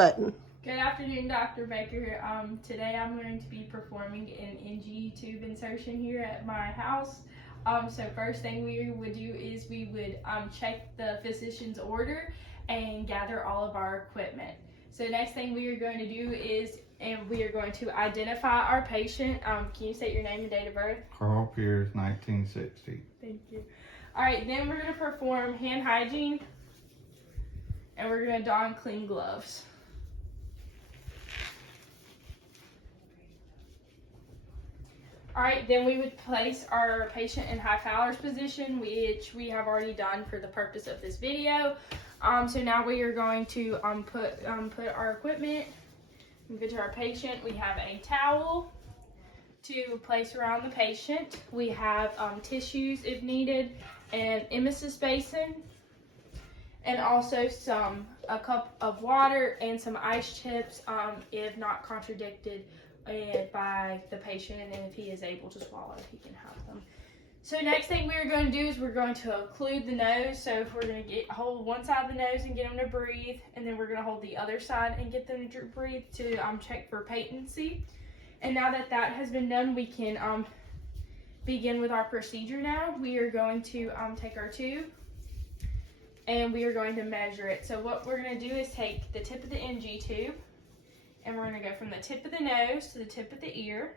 Button. Good afternoon, Dr. Baker. Today I'm going to be performing an NG tube insertion here at my house. So first thing we would do is we would check the physician's order and gather all of our equipment. So next thing we are going to do is, we are going to identify our patient. Can you state your name and date of birth? Carl Pierce, 1960. Thank you. All right, then we're going to perform hand hygiene, and we're going to don clean gloves. All right, then we would place our patient in high Fowler's position, which we have already done for the purpose of this video. So now we are going to put our equipment. We go to our patient. We have a towel to place around the patient. We have tissues if needed, an emesis basin, and also a cup of water and some ice chips if not contradicted by the patient, and if he is able to swallow, he can have them. So next thing we're going to do is we're going to occlude the nose. So if we're going to hold one side of the nose and get them to breathe, and then we're going to hold the other side and get them to breathe to check for patency. And now that that has been done, we can begin with our procedure now. We are going to take our tube and we are going to measure it. So what we're going to do is take the tip of the NG tube, and we're going to go from the tip of the nose to the tip of the ear,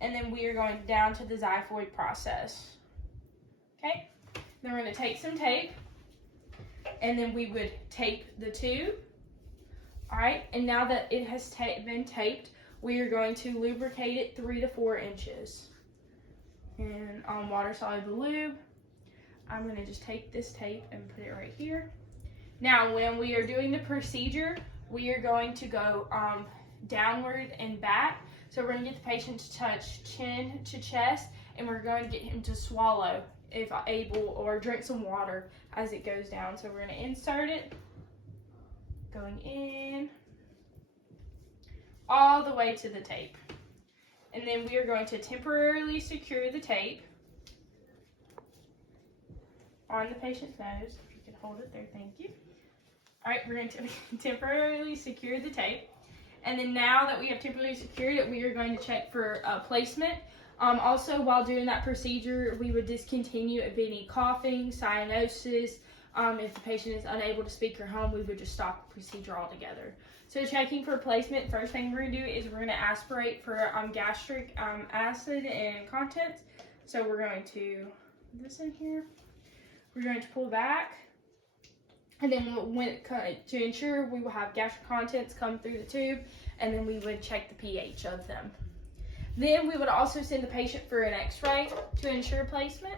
and then we are going down to the xiphoid process. Okay? Then we're going to take some tape, and then we would tape the tube. All right, and now that it has been taped, we are going to lubricate it 3 to 4 inches. And on water-soluble lube, I'm going to just take this tape and put it right here. Now, when we are doing the procedure, we are going to go downward and back. So we're going to get the patient to touch chin to chest, and we're going to get him to swallow if able, or drink some water as it goes down. So we're going to insert it, going in, all the way to the tape. And then we are going to temporarily secure the tape on the patient's nose. If you can hold it there, thank you. All right, we're going to temporarily secure the tape. And then now that we have temporarily secured it, we are going to check for placement. Also, while doing that procedure, we would discontinue if any coughing, cyanosis. If the patient is unable to speak or home, we would just stop the procedure altogether. So checking for placement, first thing we're going to do is we're going to aspirate for gastric acid and contents. So we're going to put this in here. We're going to pull back. And then to ensure we will have gastric contents come through the tube, and then we would check the pH of them. Then we would also send the patient for an x-ray to ensure placement.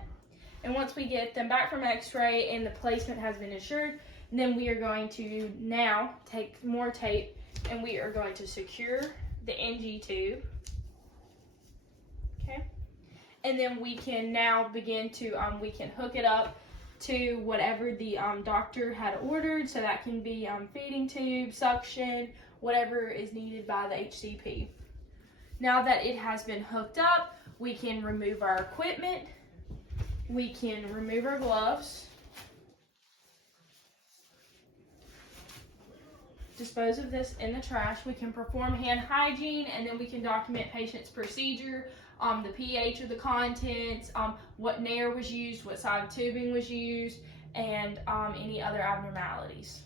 And once we get them back from x-ray and the placement has been assured, then we are going to now take more tape, and we are going to secure the NG tube. Okay. And then we can now begin to, we can hook it up to whatever the doctor had ordered. So that can be feeding tube, suction, whatever is needed by the HCP. Now that it has been hooked up, we can remove our equipment. We can remove our gloves, dispose of this in the trash. We can perform hand hygiene, and then we can document patient's procedure, the pH of the contents, what nair was used, what side tubing was used, and any other abnormalities.